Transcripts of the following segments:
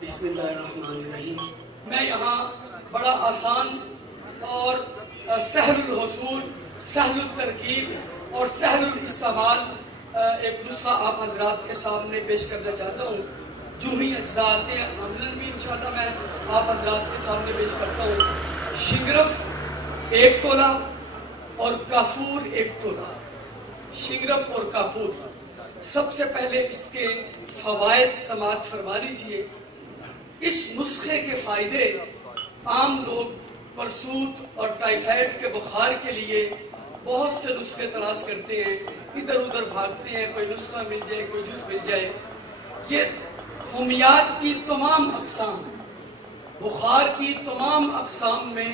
बिस्मिल्लाहिर्रहमानिर्रहीम। मैं यहाँ बड़ा आसान और सहलुल हुसूल, सहलुल तरकीब और सहलुल इस्तेमाल एक नुस्खा आप हजरात के सामने पेश करना चाहता हूँ। जो ही अज्जा आते हैं अमलन भी इंशाल्लाह मैं आप हजरात के सामने पेश करता हूँ। शिंगरफ 1 तोला और काफूर 1 तोला। शिंगरफ और काफूर, सबसे पहले इसके फवायद समात फरमा लीजिए। इस नुस्खे के फायदे आम लोग परसूत और टाइफाइड के बुखार के लिए बहुत से नुस्खे तलाश करते हैं, इधर उधर भागते हैं, कोई नुस्खा मिल जाए, कोई जूस मिल जाए। ये होमियात की तमाम अक़साम, बुखार की तमाम अक़साम में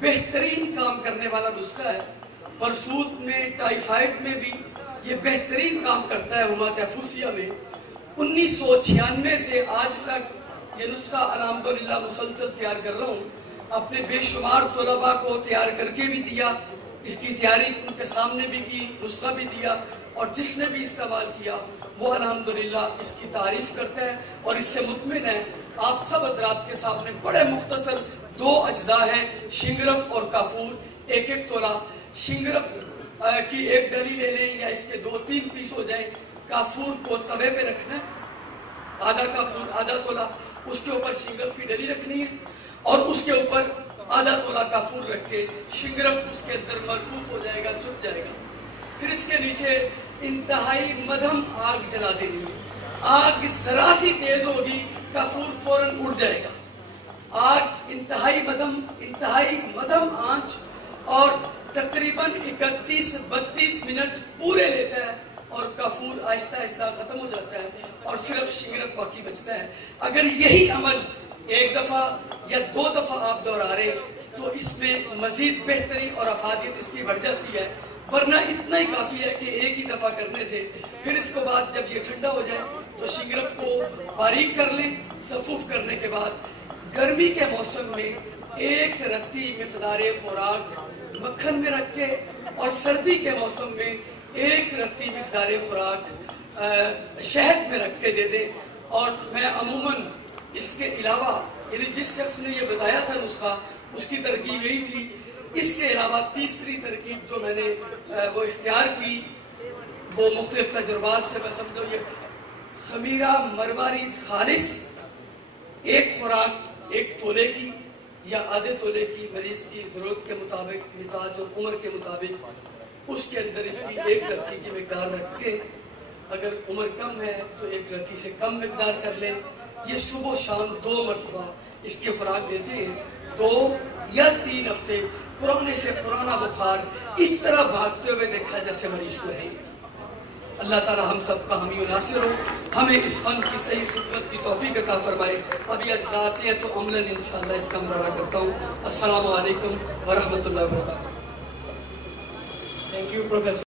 बेहतरीन काम करने वाला नुस्खा है। परसूत में, टाइफाइड में भी ये बेहतरीन काम करता है। हुमा तहफूसिया में 1996 से आज तक ये नुस्खा अल्हम्दुलिल्लाह मुसलसल तैयार कर रहा हूँ। अपने बेशुमार तलबा को तैयार करके भी दिया, इसकी तैयारी उनके सामने भी की, नुस्खा भी दिया, और जिसने भी इस्तेमाल किया वो अल्हम्दुलिल्लाह इसकी तारीफ करता है और इससे मुतमिन है। आप सब हज़रात के सामने बड़े मुख्तसर 2 अज्जा हैं, शिंगरफ और काफूर 1-1 तोला। शिंगरफ की 1 डली ले लें या इसके 2-3 पीस हो जाएं। काफूर को तवे पे रखना है, आधा काफूर आधा तोला, उसके ऊपर शिंगरफ की डली रखनी है और उसके ऊपर आधा तोला काफूर रख के शिंगरफ उसके अंदर मरफूफ हो जाएगा, छुप जाएगा। फिर इसके नीचे इंतहाई मध्यम आग जला देनी है। आग जरा सी तेज होगी, काफूर फौरन उड़ जाएगा। आग इंतहाई मध्यम आंच और तकरीबन 31-32 मिनट पूरे लेता है और काफूर आहिस्ता आहिस्ता खत्म हो जाता है और सिर्फ शिंगरफ बाकी बचता है। अगर यही अमल 1 दफा या 2 दफा आप दोहरा रहे तो इसमें मजीद बेहतरी और अफादियत इसकी बढ़ जाती है, वरना इतना ही काफी है कि 1 ही दफा करने से। फिर इसके बाद जब ये ठंडा हो जाए तो शिंगरफ को बारीक कर लें। सफूफ करने के बाद गर्मी के मौसम में 1 रत्ती मिक़दार खुराक मक्खन में रख के और सर्दी के मौसम में 1 रत्ती मिक़दार खुराक शहद में रख के दे दें। और मैं अमूमन इसके अलावा, यानी जिस शख्स ने ये बताया था नुस्खा, उसकी तरकीब यही थी। इसके अलावा तीसरी तरकीब जो मैंने वो इख्तियार की वो मुख्तलिफ तजुर्बात से, मैं समझो ये खमीरा मरवारीद खालिस 1 खुराक 1 तोले की या आधे तोले की, मरीज की ज़रूरत के मुताबिक, मिजाज और उम्र के मुताबिक, उसके अंदर इसकी 1 रत्ती की मिकदार रख के, अगर उम्र कम है तो 1 रत्ती से कम मिकदार कर लें। ये सुबह शाम 2 मरतबा इसकी खुराक देते हैं। 2 या 3 हफ्ते पुराने से पुराना बुखार इस तरह भागते हुए देखा जैसे मरीज को है। अल्लाह ताला हम सब का हामी नासिर हो, हमें इस फन की सही खिदमत की तौफीक अता फरमाए। अभी अज्जा आते हैं तो अमलन इंशाअल्लाह इसका मुज़ाहरा करता हूँ। अस्सलामु अलैकुम व रहमतुल्लाहि व बरकातुहू। Thank you professor.